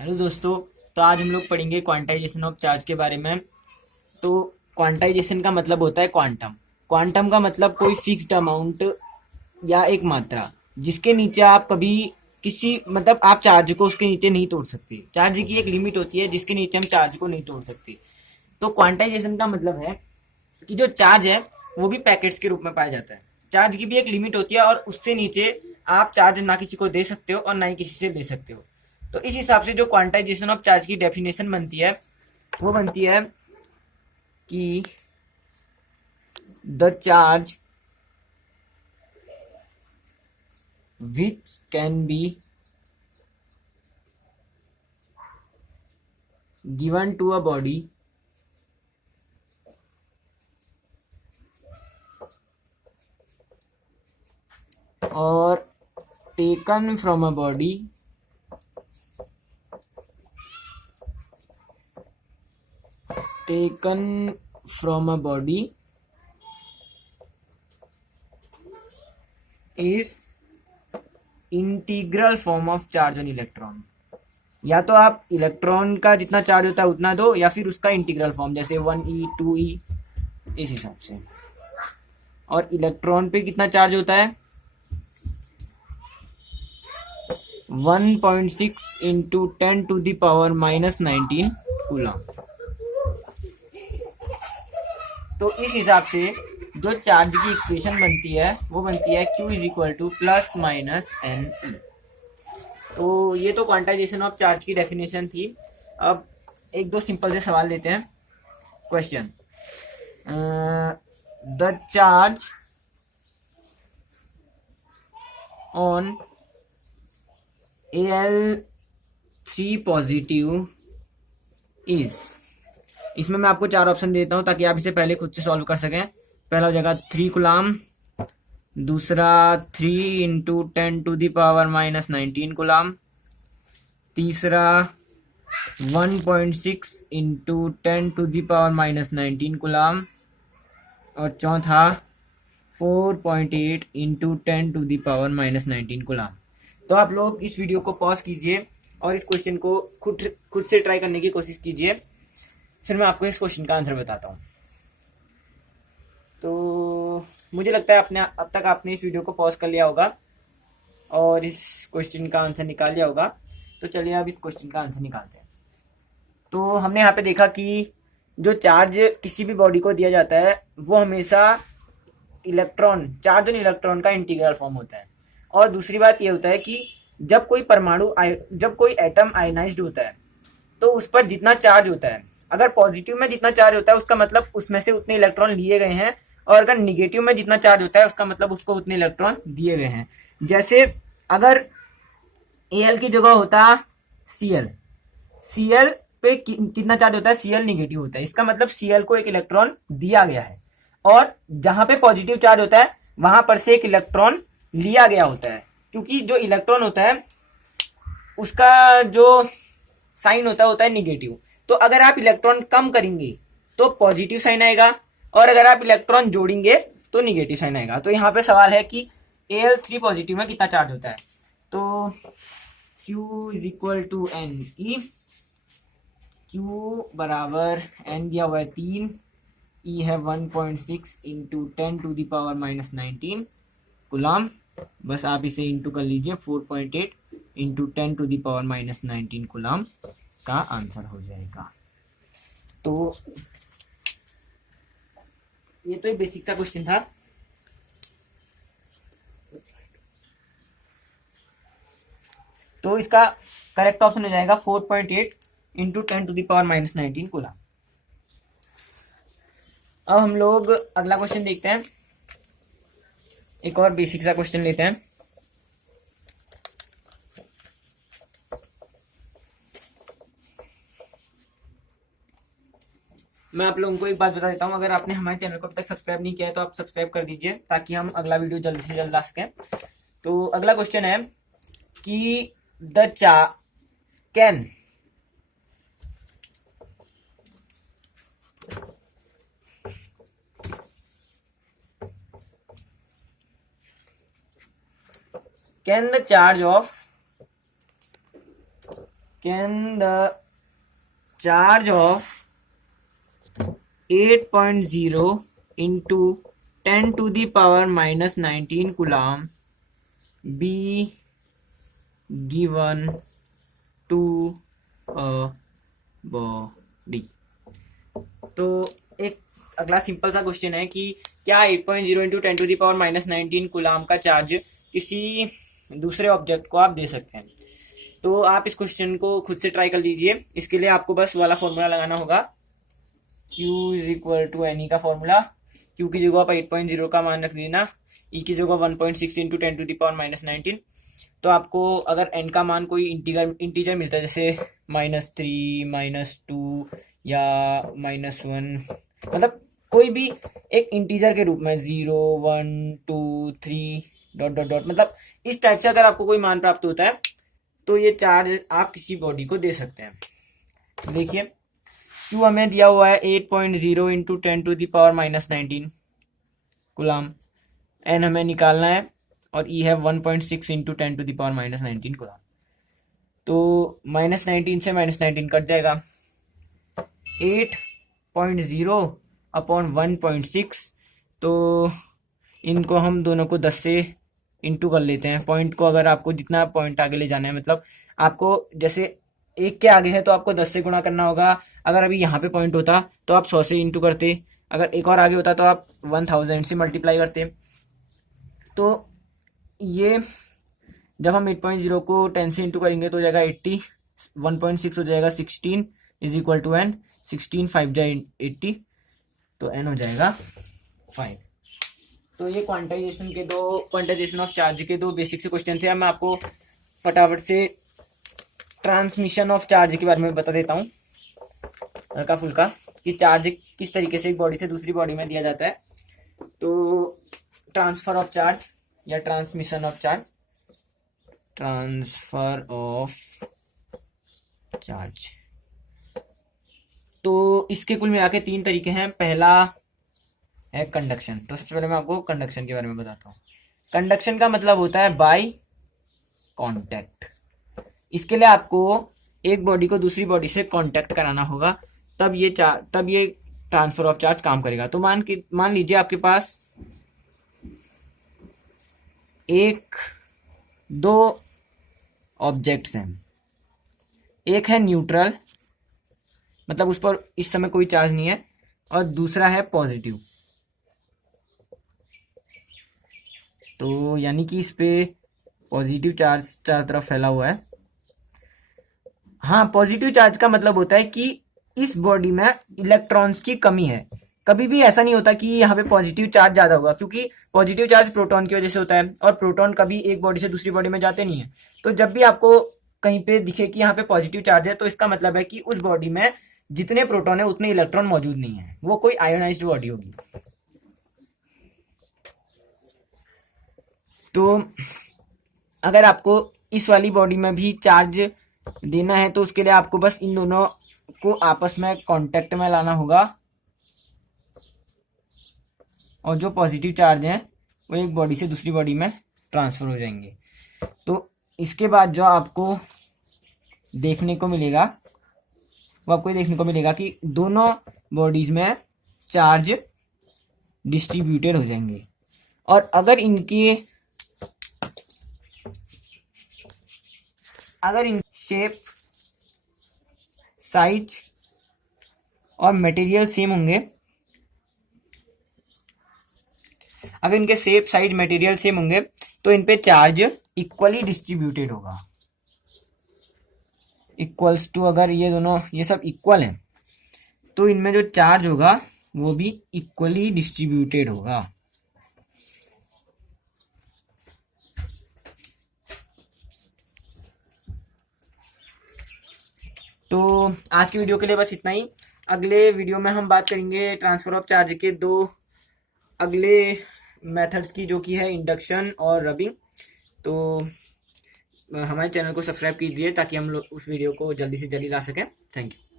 Hello दोस्तों। तो आज हम लोग पढ़ेंगे क्वांटाइजेशन ऑफ चार्ज के बारे में। तो क्वांटाइजेशन का मतलब होता है क्वांटम। क्वांटम का मतलब कोई फिक्स्ड अमाउंट या एक मात्रा जिसके नीचे आप कभी किसी मतलब आप चार्ज को उसके नीचे नहीं तोड़ सकते। चार्ज की एक लिमिट होती है जिसके नीचे हम चार्ज को नहीं तोड़ सकते। तो क्वांटाइजेशन का मतलब है कि जो चार्ज है वो भी पैकेट्स के रूप में पाया जाता है। चार्ज की भी एक लिमिट होती है और उससे नीचे आप चार्ज ना किसी को दे सकते हो और ना ही किसी से ले सकते हो। तो इस हिसाब से जो क्वांटाइजेशन ऑफ चार्ज की डेफिनेशन बनती है वो बनती है कि the charge which can be given to a body और taken from a body taken from a body is integral form of charge on electron. या तो आप इलेक्ट्रॉन का जितना चार्ज होता है उतना दो या फिर उसका इंटीग्रल फॉर्म जैसे 1e 2e इस हिसाब से। और इलेक्ट्रॉन पे कितना चार्ज होता है 1.6 इंटू 10⁻⁻19 कूलम। तो इस हिसाब से जो चार्ज की इक्वेशन बनती है वो बनती है Q is equal to plus minus n e. तो ये तो क्वांटाइजेशन ऑफ चार्ज की डेफिनेशन थी। अब एक दो सिंपल से सवाल लेते हैं। Question the charge on Al3 positive is. इसमें मैं आपको चार ऑप्शन देता हूं ताकि आप इसे पहले खुद से सॉल्व कर सकें। पहला हो जाएगा 3 कूलम, दूसरा 3 × 10⁻⁻19 कूलम, तीसरा 1.6 इंटू 10⁻⁻19 कूलम और चौथा 4.8 इंटू 10⁻⁻19 कूलम। तो आप लोग इस वीडियो को पॉज कीजिए और इस क्वेश्चन को खुद खुद से ट्राई करने की कोशिश कीजिए। फिर मैं आपको इस क्वेश्चन का आंसर बताता हूँ। तो मुझे लगता है आपने अब तक आपने इस वीडियो को पॉज कर लिया होगा और इस क्वेश्चन का आंसर निकाल लिया होगा। तो चलिए अब इस क्वेश्चन का आंसर निकालते हैं। तो हमने यहाँ पे देखा कि जो चार्ज किसी भी बॉडी को दिया जाता है वो हमेशा इलेक्ट्रॉन चार्ज ऑन इलेक्ट्रॉन का इंटीग्रल फॉर्म होता है। और दूसरी बात ये होता है कि जब कोई जब कोई एटम आयनाइज्ड होता है तो उस पर जितना चार्ज होता है, अगर पॉजिटिव में जितना चार्ज होता है उसका मतलब उसमें से उतने इलेक्ट्रॉन लिए गए हैं, और अगर निगेटिव में जितना चार्ज होता है उसका मतलब उसको उतने इलेक्ट्रॉन दिए गए हैं। जैसे अगर Al की जगह होता Cl, Cl पे कितना चार्ज होता है, Cl निगेटिव होता है, इसका मतलब Cl को एक इलेक्ट्रॉन दिया गया है। और जहां पे पॉजिटिव चार्ज होता है वहां पर से एक इलेक्ट्रॉन लिया गया होता है, क्योंकि जो इलेक्ट्रॉन होता है उसका जो साइन होता है निगेटिव। तो अगर आप इलेक्ट्रॉन कम करेंगे तो पॉजिटिव साइन आएगा और अगर आप इलेक्ट्रॉन जोड़ेंगे तो निगेटिव साइन आएगा। तो यहाँ पे सवाल है कि Al3 पॉजिटिव में कितना चार्ज होता है। तो Q is equal to n e. Q बराबर एन दिया हुआ है 3, ई है 1.6 इंटू 10⁻⁻19 गुलाम। बस आप इसे इंटू कर लीजिए 4.8 इंटू 10⁻⁻19 गुलाम का आंसर हो जाएगा। तो ये तो एक बेसिक सा क्वेश्चन था। तो इसका करेक्ट ऑप्शन हो जाएगा 4.8 इंटू 10⁻⁻19 गुलाम। अब हम लोग अगला क्वेश्चन देखते हैं। एक और बेसिक सा क्वेश्चन लेते हैं। मैं आप लोगों को एक बात बता देता हूँ, अगर आपने हमारे चैनल को अब तक सब्सक्राइब नहीं किया है तो आप सब्सक्राइब कर दीजिए ताकि हम अगला वीडियो जल्द से जल्द ला सकें। तो अगला क्वेश्चन है कि द चा can the charge of can the charge of 8.0 into 10 to the power minus 19 coulomb be given to a body। तो एक अगला सिंपल सा क्वेश्चन है कि क्या 8.0 into 10 to the power minus 19 coulomb का चार्ज किसी दूसरे ऑब्जेक्ट को आप दे सकते हैं। तो आप इस क्वेश्चन को खुद से ट्राई कर लीजिए। इसके लिए आपको बस वाला फॉर्मूला लगाना होगा, Q is equal to n e का फॉर्मूला। Q की जगह आप 8.0 का मान रख देना, E की जगह 1.6 into 10 to the power minus 19। तो आपको अगर n का मान कोई इंटीजर मिलता है जैसे -3 -2 या -1, मतलब कोई भी एक इंटीजर के रूप में 0 1 2 3 ... मतलब इस टाइप से अगर आपको कोई मान प्राप्त होता है तो ये चार्ज आप किसी बॉडी को दे सकते हैं। देखिए Q हमें दिया हुआ है 8.0 into 10 to the power minus 19 coulomb, n हमें निकालना है और E है 1.6 into 10 to the power minus 19 coulomb. तो -19 से -19 कट जाएगा, 8.0 अपॉन 1.6। तो इनको हम दोनों को 10 से इंटू कर लेते हैं। पॉइंट को अगर आपको जितना पॉइंट आगे ले जाना है, मतलब आपको जैसे एक के आगे है तो आपको 10 से गुणा करना होगा। अगर अभी यहाँ पे पॉइंट होता तो आप 100 से इंटू करते, अगर एक और आगे होता तो आप 1000 से मल्टीप्लाई करते। तो ये जब हम 8.0 को 10 से इंटू करेंगे तो हो जाएगा 80, 1.6 हो जाएगा 16 इज इक्वल टू n, 16 5 जाए 80, तो n हो जाएगा 5। तो ये क्वांटाइजेशन ऑफ चार्ज के दो बेसिक से क्वेश्चन थे। अब मैं आपको फटाफट से ट्रांसमिशन ऑफ चार्ज के बारे में बता देता हूँ हल्का फुल्का, कि चार्ज किस तरीके से एक बॉडी से दूसरी बॉडी में दिया जाता है। तो ट्रांसफर ऑफ चार्ज या transmission of charge, transfer of charge, तो इसके कुल मिला के 3 तरीके हैं। पहला है कंडक्शन। तो सबसे पहले मैं आपको कंडक्शन के बारे में बताता हूँ। कंडक्शन का मतलब होता है बाय कांटेक्ट। इसके लिए आपको एक बॉडी को दूसरी बॉडी से कांटेक्ट कराना होगा, तब ये ट्रांसफर ऑफ चार्ज काम करेगा। तो मान लीजिए आपके पास दो ऑब्जेक्ट्स हैं, एक है न्यूट्रल, मतलब उस पर इस समय कोई चार्ज नहीं है, और दूसरा है पॉजिटिव। तो यानी कि इस पे पॉजिटिव चार्ज चारों तरफ फैला हुआ है। हाँ, पॉजिटिव चार्ज का मतलब होता है कि इस बॉडी में इलेक्ट्रॉन्स की कमी है। कभी भी ऐसा नहीं होता कि यहाँ पे पॉजिटिव चार्ज ज्यादा होगा, क्योंकि पॉजिटिव चार्ज प्रोटॉन की वजह से होता है और प्रोटॉन कभी एक बॉडी से दूसरी बॉडी में जाते नहीं है। तो जब भी आपको कहीं पे दिखे कि यहाँ पे पॉजिटिव चार्ज है तो इसका मतलब है कि उस बॉडी में जितने प्रोटॉन है उतने इलेक्ट्रॉन मौजूद नहीं है, वो कोई आयोनाइज्ड बॉडी होगी। तो अगर आपको इस वाली बॉडी में भी चार्ज देना है तो उसके लिए आपको बस इन दोनों को आपस में कांटेक्ट में लाना होगा, और जो पॉजिटिव चार्ज हैं वो एक बॉडी से दूसरी बॉडी में ट्रांसफर हो जाएंगे। तो इसके बाद जो आपको देखने को मिलेगा वो आपको देखने को मिलेगा कि दोनों बॉडीज में चार्ज डिस्ट्रीब्यूटेड हो जाएंगे। और अगर इनकी शेप, साइज और मटेरियल सेम होंगे, अगर इनके शेप, साइज, मटेरियल सेम होंगे तो इन पे चार्ज इक्वली डिस्ट्रीब्यूटेड होगा। इक्वल्स टू, अगर ये सब इक्वल हैं तो इनमें जो चार्ज होगा वो भी इक्वली डिस्ट्रीब्यूटेड होगा। तो आज की वीडियो के लिए बस इतना ही। अगले वीडियो में हम बात करेंगे ट्रांसफर ऑफ चार्ज के 2 अगले मेथड्स की, जो कि है इंडक्शन और रबिंग। तो हमारे चैनल को सब्सक्राइब कीजिए ताकि हम लोग उस वीडियो को जल्दी से जल्दी ला सकें। Thank you.